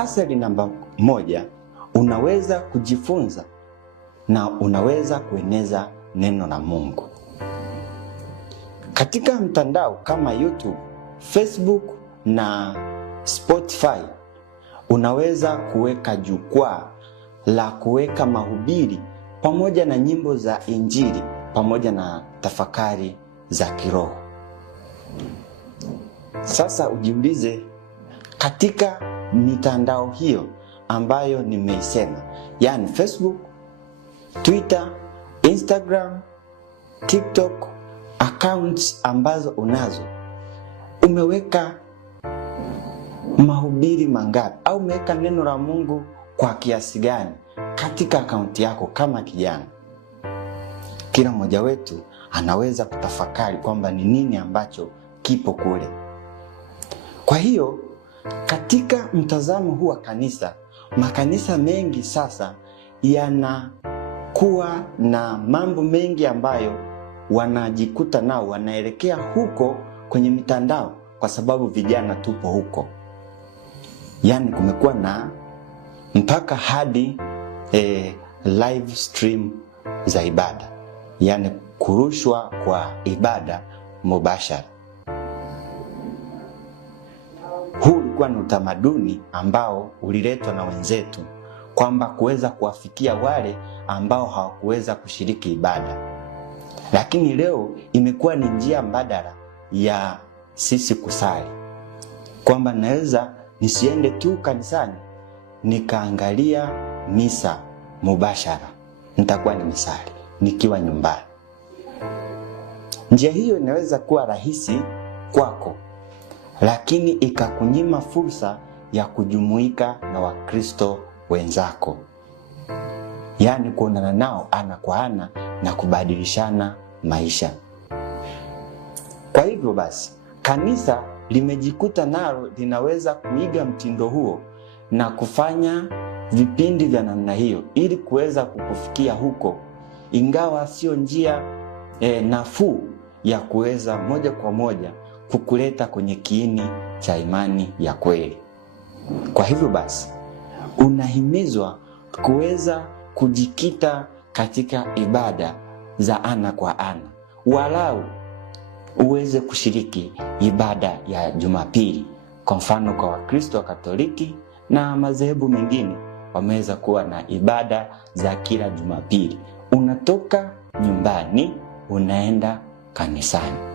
Athari namba 1, unaweza kujifunza na unaweza kueneza neno la Mungu. Katika mtandao kama YouTube, Facebook na Spotify, unaweza kuweka jukwaa la kuweka mahubiri pamoja na nyimbo za Injili pamoja na tafakari za kiroho. Sasa ujiulize, katika mitandao hiyo ambayo nimeisema, yani Facebook, Twitter, Instagram, TikTok, accounts ambazo unazo, umeweka mahubiri mangapi au umeweka neno la Mungu kwa kiasi gani katika akaunti yako? Kama kijana, kila mmoja wetu anaweza kutafakari kwamba ni nini ambacho kipo kule. Kwa hiyo katika mtazamo huu wa kanisa, makanisa mengi sasa yanakuwa na mambo mengi ambayo wanajikuta nao wanaelekea huko kwenye mitandao, kwa sababu vijana tupo huko. Yani kumekuwa na mpaka hadi live stream za ibada, yani kurushwa kwa ibada mubashara. Huu ulikuwa ni utamaduni ambao uliletwa na wenzetu, kwamba kuweza kuwafikia wale ambao hawakuweza kushiriki ibada. Lakini leo imekuwa ni njia mbadala ya sisi kusali, kwamba naweza nisiende tu kanisani nikaangalia misa mubashara, nitakuwa nimesali nikiwa nyumbani. Njia hiyo inaweza kuwa rahisi kwako, lakini ikakunyima fursa ya kujumuika na Wakristo wenzako, yani kuonana nao ana kwa ana na kubadilishana maisha. Kwa hivyo basi, kanisa limejikuta nalo linaweza kuiga mtindo huo na kufanya vipindi vya namna hiyo ili kuweza kukufikia huko, ingawa sio njia nafuu ya kuweza moja kwa moja kukuleta kwenye kiini cha imani ya kweli. Kwa hivyo basi, unahimizwa kuweza kujikita katika ibada za ana kwa ana, walau uweze kushiriki ibada ya Jumapili. Kwa mfano, kwa Wakristo wa Katoliki na madhehebu mengine wameweza kuwa na ibada za kila Jumapili. Unatoka nyumbani unaenda kanisani.